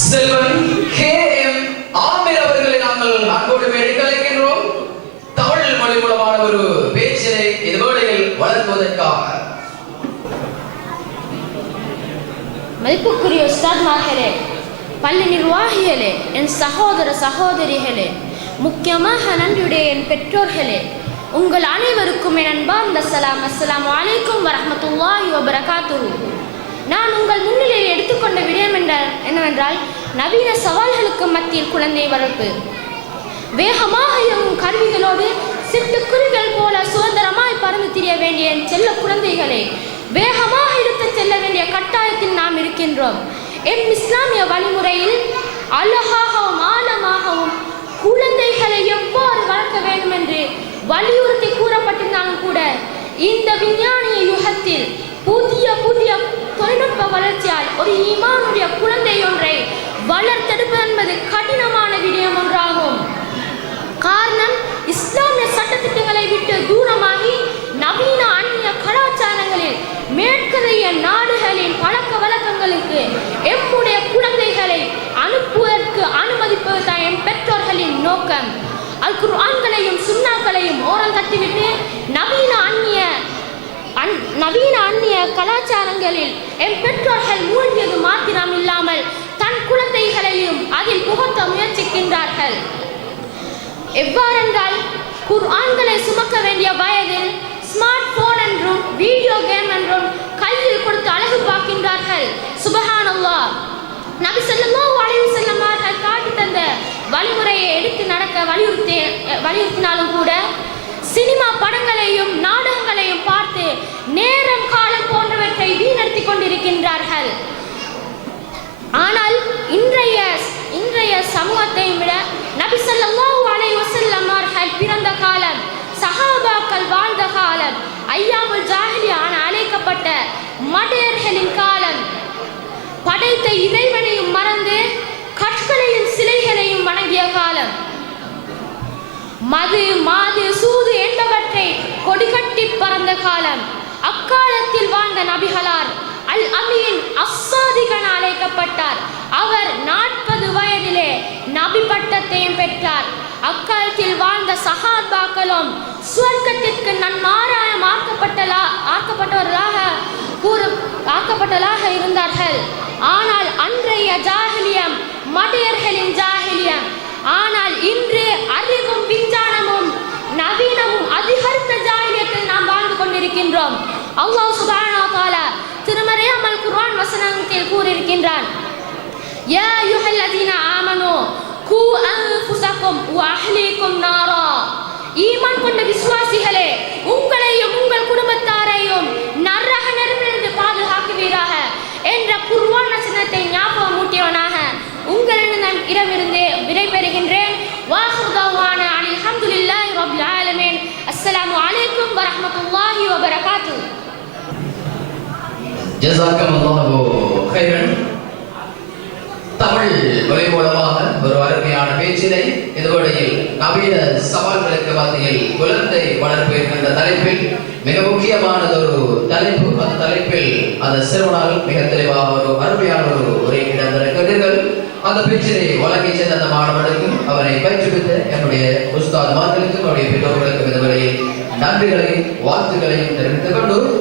Selvan KM Aamir அவர்களை நாங்கள் அன்போடு வேண்டிக்கொள்கின்றோம். தமிழ் மொழி மூலமான ஒரு பேச்சினை இந்த வேளையில் வளர்த்துவதற்காக. மதிப்புக்குரிய உஸ்தாத்மார்களே, பள்ளி நிர்வாகிகளே, என் சகோதர சகோதரிகளே, முக்கியமாக நன்றியுடைய என் பெற்றோர்களே, உங்கள் அனைவருக்கும் என் அன்பார்ந்த சலாம். அஸ்ஸலாமு அலைக்கும் வரஹ்மத்துல்லாஹி வபரகாத்துஹு. நான் உங்கள் முன்னிலையில் எடுத்துக்கொண்ட விடயம் என்னவென்றால், நவீன சவால்களுக்கு மத்தியில் குழந்தை வளர்ப்பு. வேகமாக இயங்கும் கருவிகளோடு சிட்டுக்குருவிகள் போல சுதந்திரமாய் பறந்து திரிய வேண்டிய செல்ல குழந்தைகளை வேகமாக எடுத்துச் செல்ல வேண்டிய கட்டாயத்தில் நாம் இருக்கின்றோம். எம் இஸ்லாமிய வழிமுறையில் அழகாகவும் ஆழமாகவும் குழந்தைகளை எவ்வாறு வளர்க்க வேண்டும் என்று வலியுறுத்தி கூறப்பட்டிருந்தாலும் கூட, இந்த விஞ்ஞானிய யுகத்தில் புதிய புதிய தொழில்நுட்ப வளர்ச்சியால் ஒரு ஈமானுடைய குழந்தை ஒன்றை வளர்த்தெடுப்பது என்பது கடினமான விடயம் ஒன்றாகும். காரணம், இஸ்லாமிய சட்டத்திட்டங்களை விட்டு தூரமாகி நவீன அந்நிய கலாச்சாரங்களில் மேற்கரைய நாடுகளின் பழக்க வழக்கங்களுக்கு எம்முடைய குழந்தைகளை அனுப்புவதற்கு அனுமதிப்பதுதான் எம் பெற்றோர்களின் நோக்கம். அல் குர்ஆன்களையும் சுன்னாக்களையும் ஓரம் தட்டிவிட்டு நவீன அந்நிய கலாச்சாரங்களில் எம் பெற்றோர்கள் மூழ்கியது மாத்திரம் இல்லாமல் தன் குழந்தைகளையும் அதில் புகுத்த முயற்சிக்கின்றார்கள். எவ்வாறென்றால், குர்ஆன்களை சுமக்க வேண்டிய வயதில் ஸ்மார்ட் போன் என்றும் வீடியோ கேம் என்றும் கையில் கொடுத்து அழகு பார்க்கின்றார்கள். சுபஹானல்லாஹ். நபி ஸல்லல்லாஹு அலைஹி வஸல்லம் அவர்கள் காட்டி தந்த வழிமுறையை எடுத்து நடக்க வலியுறுத்தினாலும் கூட, சினிமா படங்களையும் நாடகங்களையும் பார்த்து நேரம் காலம் போன்றவற்றை வீணடித்துக் கொண்டிருக்கின்றார்கள். ஆனால் இன்றைய சமூகத்தை விட நபி ஸல்லல்லாஹு அலைஹி வஸல்லம் அவர்கள் பிறந்த காலம், சஹாபாக்கள் வாழ்ந்த காலம், ஐயாமுல் ஜாஹிலியா என அழைக்கப்பட்ட மடையர்களின் காலம், படைத்த இறைவனையும் மறந்து கற்களையும் சிலைகளையும் வணங்கிய காலம், மது மாது சூது என்பவற்றை கொடிகட்டி பறந்த காலம். அக்காலத்தில் வாழ்ந்த நபிகளார் அல் அமீன் அஸ்ஸாதிக் என அழைக்கப்பட்டார். அவர் 40 வயதிலே நபி பட்டத்தையும் பெற்றார். அக்காலத்தில் வாழ்ந்த சஹாபாக்களும் சுவர்க்கத்திற்கு நன்மாராயம் ஆக்கப்பட்டவர்களாக இருந்தார்கள். ஆனால் அன்றைய ஜாஹிலியம் மடையர்களின் ஜாஹிலியம். ஆனால் இன்று அறிவும் விஞ்ஞானமும் நவீனமும் அதிகரித்த ஜாஹிலியத்தில் நாம் வாழ்ந்து கொண்டிருக்கின்றோம். அல்லாஹ் சுப்ஹானஹு வ தஆலா திருமறையான அல் குர்ஆன் வசனத்தில் கூறியிருக்கின்றான், யா அய்யுஹல்லதீன ஆமனூ கூ அன்ஃபுஸக்கும் வ அஹ்லீக்கும் நாரா. ஈமான் கொண்ட விசுவாசிகளே, உங்களையும் உங்கள் குடும்பத்தாரையும் நரக நெருப்பிலிருந்து பாதுகாக்குவீராக என்ற குர்ஆன் வசனத்தை ஞாபகமூட்டியவனாக உங்களிடமிருந்து விடைபெறுகின்றேன். வாஹிரு தஅவானா அல்ஹம்துலில்லாஹி ரப்பில் ஆலமீன். அஸ்ஸலாமு அலைக்கும் வரஹ்மத்துல்லாஹி வபரகாத்துஹு. ஜஸாக்கல்லாஹு கைரன். தமிழ் மொழி மூலமாக ஒரு அருமையான பேச்சினை இதுவரையில் நவீன சவால்களுக்கு மத்தியில் குழந்தை வளர்ப்பு என்கின்ற தலைப்பில் மிக முக்கியமானது ஒரு தலைப்பு. அந்த தலைப்பில் அந்த சிறுவனால் மிக தெளிவாக ஒரு அருமையான ஒரு உரை இடம்பெறுகிறீர்கள். அந்த பேச்சினை வழங்கி சென்ற அந்த மாணவனுக்கும் அவரை பயிற்றுவித்த என்னுடைய உஸ்தாத்மார்களுக்கும் அவருடைய பெற்றோர்களுக்கும் இதுவரையில் நன்றிகளையும் வாழ்த்துக்களையும் தெரிவித்துக் கொண்டு